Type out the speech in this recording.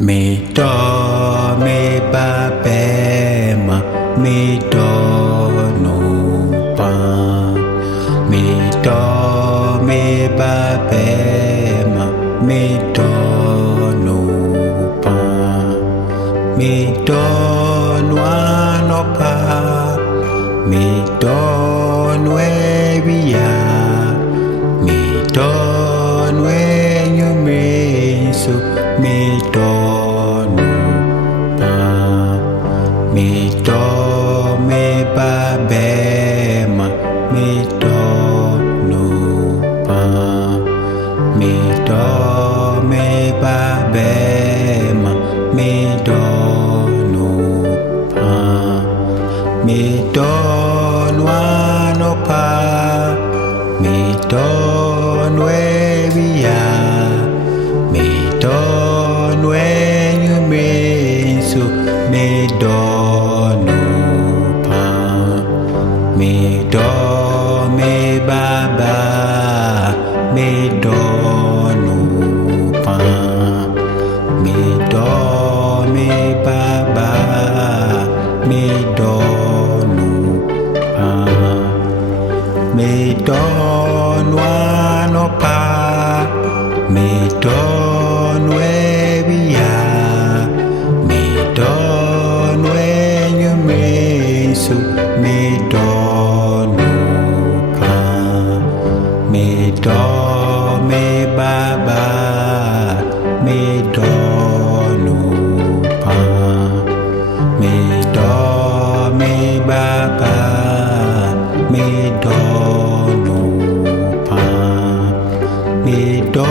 mi do mi ba be ma mi do no pa mi do mi ba be ma mi do no pa mi do no no pa mi do no via mi do no nyu mi su mi do no pa mi do mi ba be ma mi do no pa mi do mi ba be ma mi do no pa mi do no pa mi do no via mi do no nyu mi su mi do no pa mi do mi ba ba mi do no pa mi do mi ba ba mi do no pa mi do no pa mi do no via mi do no nyu mi su mi do no pa mi do mi ba ba mi do no pa mi do mi ba ba mi do no pa mi do